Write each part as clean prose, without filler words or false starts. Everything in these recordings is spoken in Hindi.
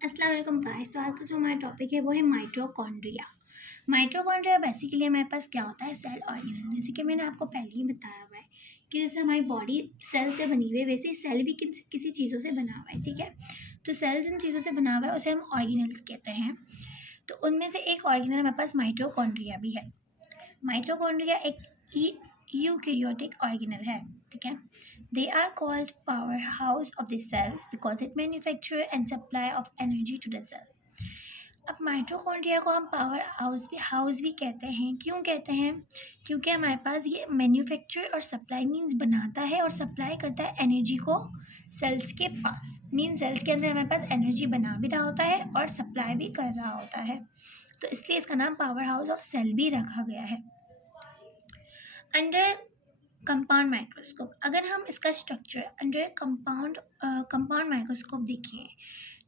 अस्सलाम वालेकुम गाइस। तो आज का जो हमारा टॉपिक है वो है माइटोकॉन्ड्रिया। माइटोकॉन्ड्रिया बेसिकली हमारे पास क्या होता है, सेल ऑर्गेनल। जैसे कि मैंने आपको पहले ही बताया हुआ है कि जैसे हमारी बॉडी सेल से बनी हुई है, वैसे ही सेल भी किसी चीज़ों से बना हुआ है। ठीक है, तो सेल जिन चीज़ों से बना हुआ है उसे हम ऑर्गेनल्स कहते हैं। तो उनमें से एक ऑर्गेनल हमारे पास माइटोकॉन्ड्रिया भी है। माइटोकॉन्ड्रिया एक यूकैरियोटिक ऑर्गेनल है। ठीक है, they are called power house of the cells because it manufacture and supply of energy to the cell. अब माइटोकॉन्ड्रिया को हम पावर हाउस भी कहते हैं। क्यों कहते हैं? क्योंकि हमारे पास ये मैन्युफैक्चर और सप्लाई मीन्स बनाता है और सप्लाई करता है एनर्जी को सेल्स के पास। मीन सेल्स के अंदर हमारे पास एनर्जी बना भी रहा होता है और सप्लाई भी कर रहा होता है, तो इसलिए इसका नाम पावर हाउस ऑफ सेल भी रखा गया है। अंडर कंपाउंड माइक्रोस्कोप, अगर हम इसका स्ट्रक्चर अंडर कंपाउंड माइक्रोस्कोप देखें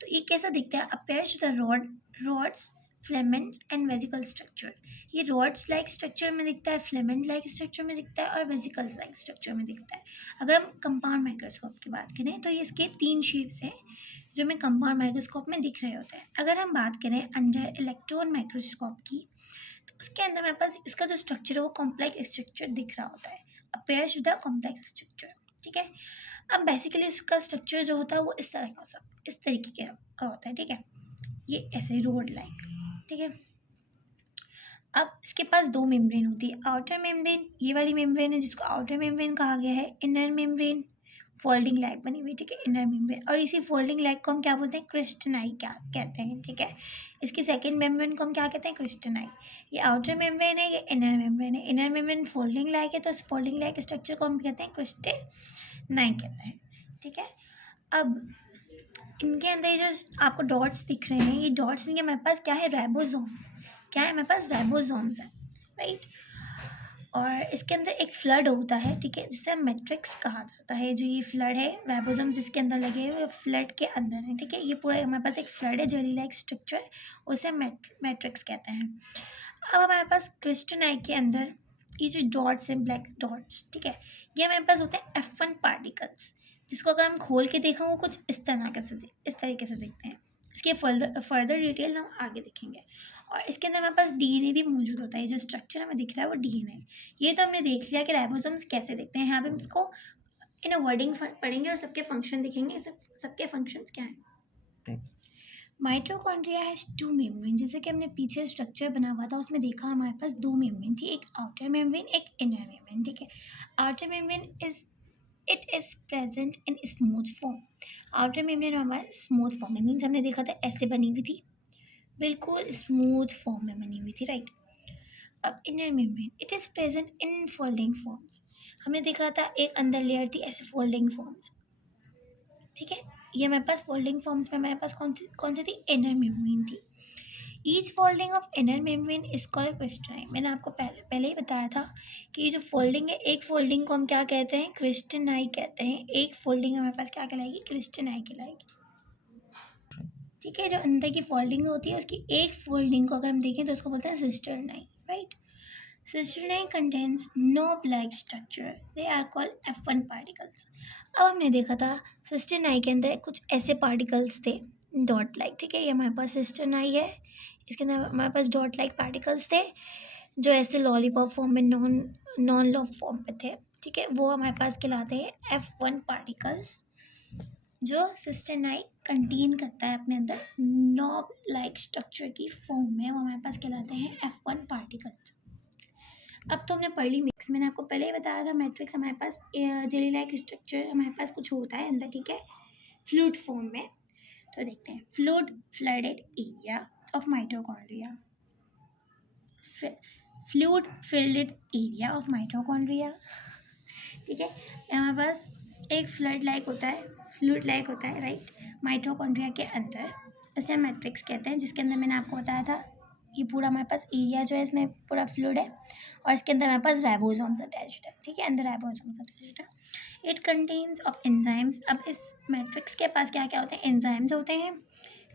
तो ये कैसा दिखता है? Appears to the rods, filament and vesicle structure. ये रॉड्स लाइक स्ट्रक्चर में दिखता है, फिलामेंट लाइक स्ट्रक्चर में दिखता है और वेजिकल्स लाइक स्ट्रक्चर में दिखता है। अगर हम कंपाउंड माइक्रोस्कोप की बात करें तो ये इसके 3 शेप्स हैं जो हमें कंपाउंड माइक्रोस्कोप में दिख रहे होते हैं। अगर हम बात करें अंडर इलेक्ट्रॉन माइक्रोस्कोप की, तो उसके अंदर मेरे पास इसका जो स्ट्रक्चर है वो कॉम्प्लेक्स स्ट्रक्चर दिख रहा होता है, appears to the complex structure. ठीक है, अब बेसिकली इसका स्ट्रक्चर जो होता है वो इस तरह का होता है, इस तरीके का होता है। ठीक है, ये ऐसे रोड लाइक। ठीक है, अब इसके पास 2 मेम्ब्रेन होती है। आउटर मेम्ब्रेन ये वाली मेम्ब्रेन है जिसको आउटर मेम्ब्रेन कहा गया है। इनर मेम्ब्रेन फोल्डिंग लैग बनी हुई। ठीक है, इनर मेम्ब्रेन, और इसी फोल्डिंग लैग को हम क्या बोलते हैं? क्रिस्टनाई क्या कहते हैं। ठीक है, इसकी सेकेंड मेम्ब्रेन को हम क्या कहते हैं? क्रिस्टनाई। ये आउटर मेम्ब्रेन है, ये इनर मेम्ब्रेन है। इनर मेम्ब्रेन फोल्डिंग लैग है, तो इस फोल्डिंग लैग स्ट्रक्चर को हम कहते हैं क्रिस्टनाई कहते हैं। ठीक है, अब इनके अंदर ये जो आपको डॉट्स दिख रहे हैं, ये डॉट्स नहीं, हमारे पास क्या है? राइबोसोम्स। क्या है हमारे पास? राइबोसोम्स है, राइट। और इसके अंदर एक फ्लड होता है, ठीक है, जिसे मैट्रिक्स कहा जाता है। जो ये फ्लड है, राइबोसोम जिसके अंदर लगे हुए फ्लड के अंदर है। ठीक है, ये पूरा हमारे पास एक फ्लड है, जेली लाइक स्ट्रक्चर, उसे मैट्रिक्स कहते हैं। अब हमारे पास क्रिस्टनाई के अंदर ये जो डॉट्स हैं, ब्लैक डॉट्स, ठीक है, ये हमारे पास होते हैं F1 पार्टिकल्स, जिसको अगर हम खोल के देखें वो कुछ इस तरीके से दिखते हैं। इसके फर्दर डिटेल हम आगे देखेंगे। और इसके अंदर हमारे पास डीएनए भी मौजूद होता है। जो स्ट्रक्चर हमें दिख रहा है वो डीएनए है। ये तो हमने देख लिया कि राइबोसोम्स कैसे दिखते हैं। यहाँ पे हम इसको इन अ वर्डिंग पढ़ेंगे और सबके फंक्शन दिखेंगे। सबके फंक्शंस क्या हैं? Mitochondria has 2 membrane. जैसे कि हमने पीछे स्ट्रक्चर बना हुआ था उसमें देखा हमारे पास 2 मेम्ब्रेन थी, एक आउटर मेम्ब्रेन, एक इनर मेम्ब्रेन। ठीक है, outer membrane is present in smooth form. Outer membrane हमारा स्मूथ फॉर्म में, मीन्स हमने देखा था ऐसे बनी हुई थी, बिल्कुल स्मूथ फॉर्म में बनी हुई थी, राइट। अब inner membrane it is present in folding forms. हमने देखा था एक अंदर लेयर थी ऐसे फोल्डिंग फॉर्म्स। ठीक है, ये हमारे पास फोल्डिंग फॉर्म्स में हमारे पास कौन सी थी? इनर मेम्ब्रेन थी। Each folding of inner membrane is called cristae. मैंने आपको पहले ही बताया था कि ये जो फोल्डिंग है, एक फोल्डिंग को हम क्या कहते हैं? क्रिस्टनाई कहते हैं। एक फोल्डिंग हमारे पास क्या कहलाएगी? क्रिस्टनाई कहलाएगी। ठीक है, जो अंदर की फोल्डिंग होती है उसकी एक फोल्डिंग को अगर हम देखें तो उसको बोलते हैं सिस्टरनाई, राइट। सिस्टरनाई contains no black structure, they are called F1 particles. अब हमने देखा था सिस्टरनाई के अंदर कुछ ऐसे पार्टिकल्स थे डॉट लाइक। ठीक है, ये हमारे पास सिस्टरनाई है, इसके अंदर हमारे पास डॉट लाइक पार्टिकल्स थे जो ऐसे लॉलीपॉप फॉर्म में नॉन लॉफ फॉर्म पे थे। ठीक है, वो हमारे पास कहलाते हैं F1 पार्टिकल्स। जो सिस्टरनाई कंटेन करता है अपने अंदर नॉब लाइक स्ट्रक्चर की फॉर्म में, वो हमारे पास कहलाते हैं F1 पार्टिकल्स। अब तो हमने पढ़ ली मैट्रिक्स। मैंने आपको पहले ही बताया था मैट्रिक्स हमारे पास जेली लाइक स्ट्रक्चर हमारे पास कुछ होता है अंदर। ठीक है, फ्लूइड फॉर्म में। तो देखते हैं, fluid area of mitochondria, fluid filled area of mitochondria. ठीक है, हमारे पास एक फ्लूइड लाइक होता है, राइट, माइटोकॉन्ड्रिया के अंदर। इसे हम मैट्रिक्स कहते हैं, जिसके अंदर मैंने आपको बताया था ये पूरा हमारे पास एरिया जो है इसमें पूरा फ्लूइड है और इसके अंदर हमारे पास राइबोसोम्स अटैच्ड है। ठीक है, अंदर राइबोसोम्स अटैच्ड है। It contains of enzymes. अब इस मैट्रिक्स के पास क्या क्या होते हैं? एंजाइम्स होते हैं,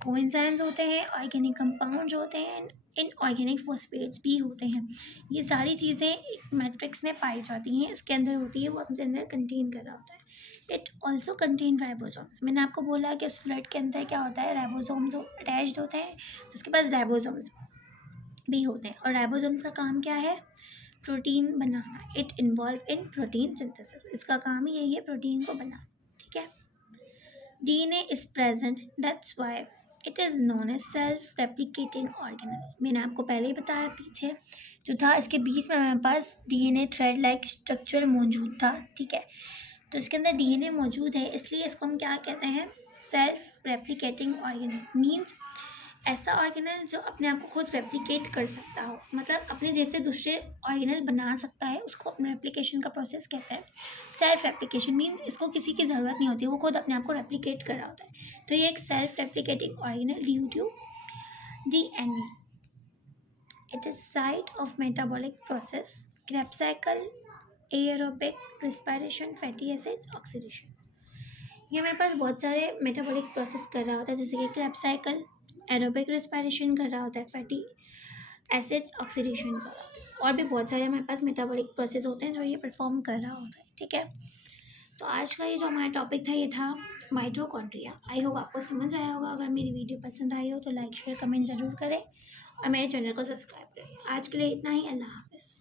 कोएंजाइम्स होते हैं, ऑर्गेनिक कंपाउंड जो होते हैं, इनऑर्गेनिक फॉस्फेट्स भी होते हैं। ये सारी चीज़ें एक मैट्रिक्स में पाई जाती हैं, इसके अंदर होती है, वो अपने अंदर कंटेन कर रहा होता है। It also contain ribosomes. मैंने आपको बोला कि उस फ्लड के अंदर क्या होता है, राइबोसोम्स अटैच्ड होते हैं, तो उसके पास राइबोसोम्स भी होते हैं। और राइबोसोम्स का काम क्या है, protein banana. It involve in protein synthesis. इसका काम ही यही है, प्रोटीन को बनाना। ठीक है। DNA is present, that's why it is known as self-replicating organelle। मैंने आपको पहले ही बताया, पीछे जो था इसके बीच में हमारे पास DNA थ्रेड लाइक स्ट्रक्चर मौजूद था। ठीक है, तो इसके अंदर DNA मौजूद है, इसलिए इसको हम क्या कहते हैं, सेल्फ रेप्लिकेटिंग ऑर्गेनेल। मीन्स ऐसा ऑर्गेनेल जो अपने आप को खुद रेप्लिकेट कर सकता हो, मतलब अपने जैसे दूसरे ऑर्गेनेल बना सकता है, उसको अपने रेप्लिकेशन का प्रोसेस कहते हैं। सेल्फ रेप्लिकेशन मीन्स इसको किसी की ज़रूरत नहीं होती, वो खुद अपने आप को रेप्लिकेट कर रहा होता है। तो ये एक self replicating organelle due to DNA। It is site of metabolic process, Krebs cycle, aerobic respiration, fatty acids, oxidation. ये हमारे पास बहुत सारे मेटाबॉलिक प्रोसेस कर रहा होता है, जैसे कि क्रेब्स साइकिल एरोबिक रेस्पिरेशन कर रहा होता है, फैटी एसिड्स ऑक्सीडेशन कर रहा होता है, और भी बहुत सारे हमारे पास मेटाबॉलिक प्रोसेस होते हैं जो ये परफॉर्म कर रहा होता है। ठीक है, तो आज का ये जो हमारा टॉपिक था ये था माइटोकॉन्ड्रिया। आई होप आपको समझ आया होगा। अगर मेरी वीडियो पसंद आई हो तो लाइक शेयर कमेंट ज़रूर करें और मेरे चैनल को सब्सक्राइब करें। आज के लिए इतना ही। अल्लाह हाफिज़।